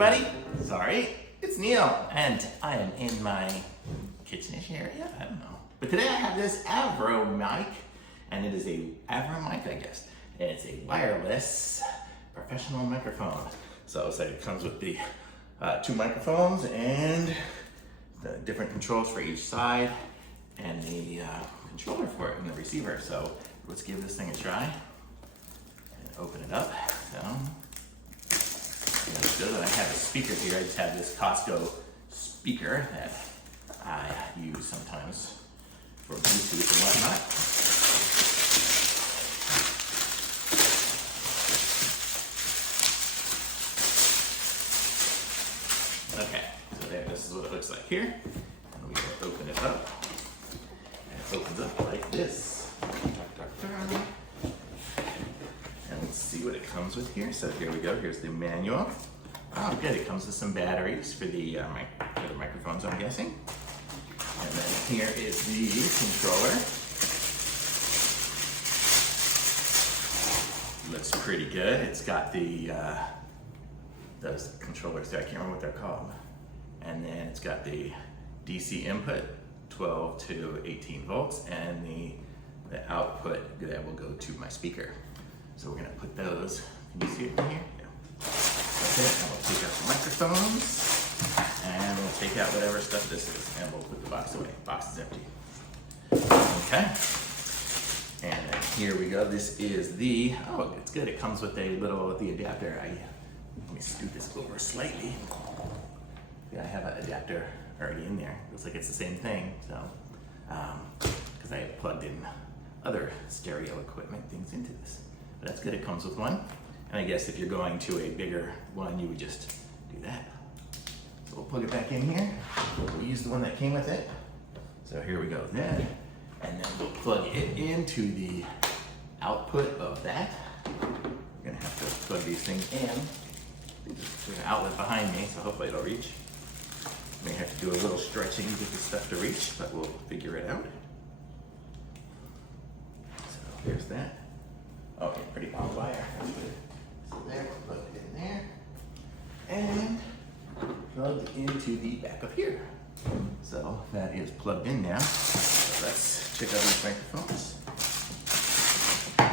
everybody. Sorry, it's Neil, and I am in my kitchenish area. I don't know. But today I have this Arvomic, and it is a Arvomic, I guess. And it's a wireless professional microphone. So it comes with the two microphones and the different controls for each side, and the controller for it and the receiver. So let's give this thing a try and open it up. So that I have a speaker here. I just have this Costco speaker that I use sometimes for Bluetooth and whatnot. Okay, so there, this is what it looks like here. And we will open it up. And it opens up like this. And let's see what it comes with here. So here we go, here's the manual. Oh good, it comes with some batteries for the microphones, I'm guessing. And then here is the controller. Looks pretty good. It's got the those controllers there, I can't remember what they're called. And then it's got the DC input, 12 to 18 volts, and the output that will go to my speaker. So we're gonna put those, can you see it from here? Yeah. That's it, and we'll take out the microphones, and we'll take out whatever stuff this is, and we'll put the box away. Box is empty. Okay. And then here we go. This is the, oh, it's good. It comes with a little, the adapter. Let me scoot this over slightly. Yeah, I have an adapter already in there. Looks like it's the same thing, so, because I have plugged in other stereo equipment things into this. But that's good, it comes with one. And I guess if you're going to a bigger one, you would just do that. So we'll plug it back in here. We'll use the one that came with it. So here we go then. And then we'll plug it into the output of that. We're gonna have to plug these things in. There's an outlet behind me, so hopefully it'll reach. May have to do a little stretching to get this stuff to reach, but we'll figure it out. So there's that. Okay, pretty long wire. That's good. So there, we'll plug it in there. And plugged into the back of here. So that is plugged in now. So let's check out these microphones.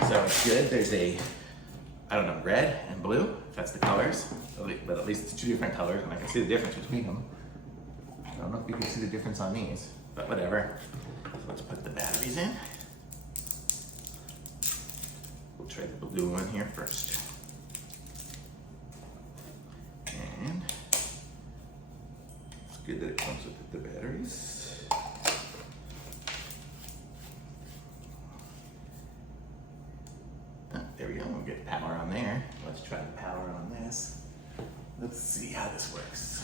So it's good. There's a, I don't know, red and blue. That's the colors. But at least it's two different colors, and I can see the difference between them. I don't know if you can see the difference on these, but whatever. So let's put the batteries in. We'll try the blue one here first. And it's good that it comes with the batteries. Oh, there we go, we'll get power on there. Let's try the power on this. Let's see how this works.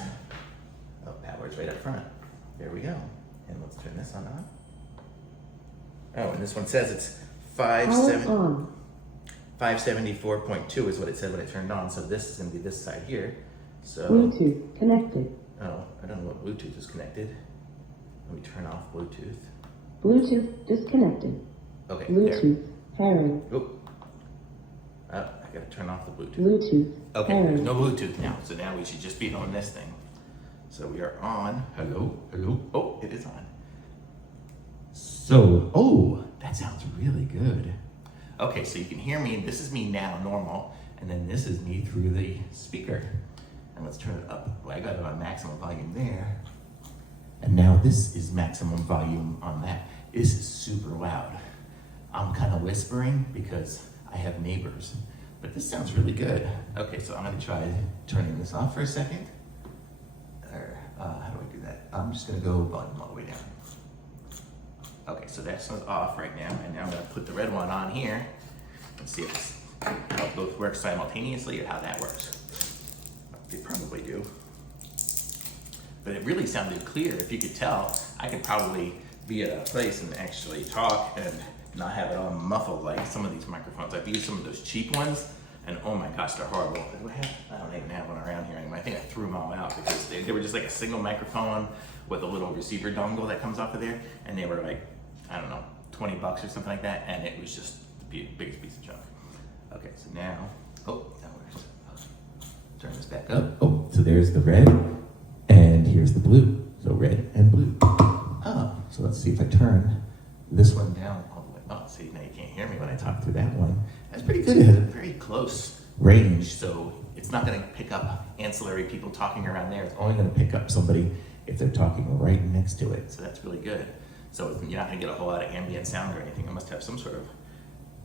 Oh, power's right up front. There we go. And let's turn this on. Oh, and this one says it's 574.2 is what it said when it turned on. So this is gonna be this side here. So Bluetooth connected. Oh, I don't know what Bluetooth is connected. Let me turn off Bluetooth. Bluetooth disconnected. Okay, Bluetooth pairing. Oh, I gotta turn off the Bluetooth. Bluetooth Okay, pairing. there's no Bluetooth now. So now we should just be on this thing. So we are on. Hello, hello. Oh, it is on. So, oh, that sounds really good. Okay, so you can hear me. This is me now, normal. And then this is me through the speaker. And let's turn it up. Well, I got it on maximum volume there. And now this is maximum volume on that. This is super loud. I'm kind of whispering because I have neighbors, but this sounds really good. Okay, so I'm gonna try turning this off for a second. Or, how do I do that? I'm just gonna go volume all the way down. Okay, so that's off right now, and now I'm gonna put the red one on here and see if how both work simultaneously or how that works. They probably do. But it really sounded clear. If you could tell, I could probably be at a place and actually talk and not have it all muffled like some of these microphones. I've used some of those cheap ones, and oh my gosh, they're horrible. Do I don't even have one around here anymore. I think I threw them all out because they were just like a single microphone with a little receiver dongle that comes off of there, and they were like, I don't know, 20 bucks or something like that, and it was just the biggest piece of junk. Okay, so now, oh, that works. turn this back up. Oh, so there's the red, and here's the blue. So red and blue. Oh, so let's see if I turn this one down all the way. Oh, see, now you can't hear me when I talk through that one. That's pretty good. It has a very close range, so it's not going to pick up ancillary people talking around there. It's only going to pick up somebody if they're talking right next to it. So that's really good. So you're not going to get a whole lot of ambient sound or anything. I must have some sort of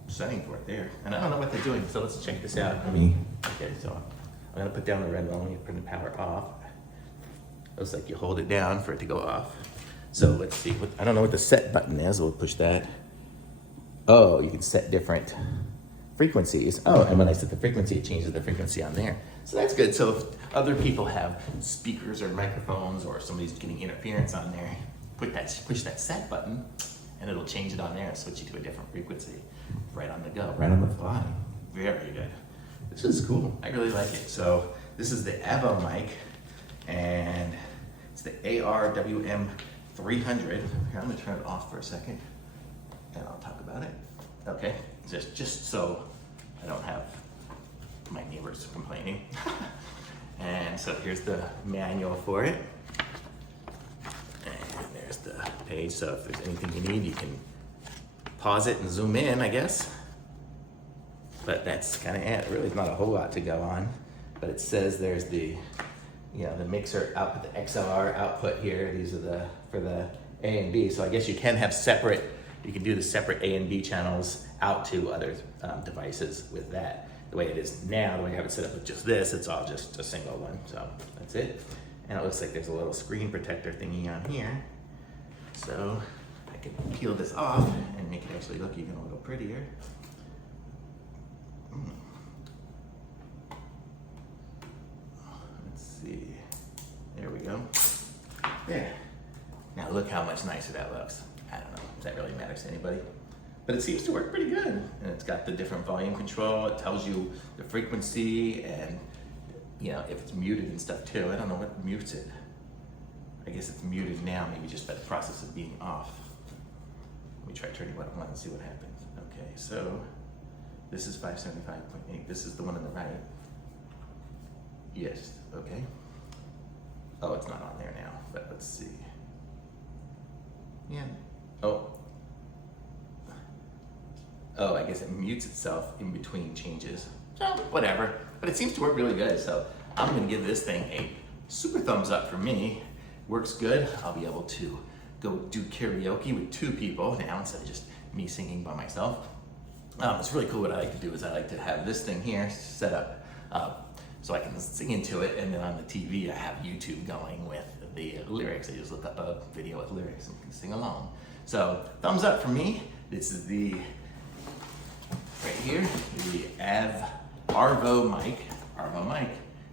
setting for it there. And I don't know what they're doing, so let's check this out. Okay, so I'm going to put down the red one. Let me turn the power off. Looks like you hold it down for it to go off. So let's see. I don't know what the set button is. We'll push that. Oh, you can set different frequencies. Oh, and when I set the frequency, it changes the frequency on there. So that's good. So if other people have speakers or microphones or somebody's getting interference on there, push that set button and it'll change it on there and switch you to a different frequency right on the go. Right on the fly. Very good. This is cool. I really like it. So this is the Arvomic and it's the ARWM 300. Here, I'm gonna turn it off for a second and I'll talk about it. Okay, just so I don't have my neighbors complaining. And so here's the manual for it. And there's the page, so if there's anything you need, you can pause it and zoom in, I guess. But that's kind of it. Really, not a whole lot to go on. But it says there's the, the mixer output, the XLR output here. These are for the A and B. So I guess you can have separate. You can do the separate A and B channels out to other devices with that. The way it is now, the way I have it set up with just this, it's all just a single one. So that's it. And it looks like there's a little screen protector thingy on here. So I can peel this off and make it actually look even a little prettier. Let's see. There we go. There. Now look how much nicer that looks. I don't know if that really matters to anybody, but it seems to work pretty good. And it's got the different volume control. It tells you the frequency and if it's muted and stuff too. I don't know what mutes it. I guess it's muted now, maybe just by the process of being off. Let me try turning it on and see what happens. Okay, so this is 575.8. This is the one on the right. Yes, okay. Oh, it's not on there now, but let's see. Yeah. Oh, I guess it mutes itself in between changes. So, whatever. But it seems to work really good, so I'm gonna give this thing a super thumbs up for me. Works good. I'll be able to go do karaoke with 2 people now instead of just me singing by myself. It's really cool. What I like to do is I like to have this thing here set up so I can sing into it, and then on the TV I have YouTube going with the lyrics. I just look up a video with lyrics and can sing along. So thumbs up for me. This is the right here, the Arvomic. Arvomic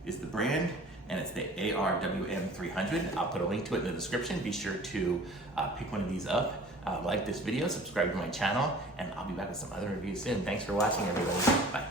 is the brand, and it's the ARWM 300. I'll put a link to it in the description. Be sure to pick one of these up. Like this video, subscribe to my channel, and I'll be back with some other reviews soon. Thanks for watching, everybody. Bye.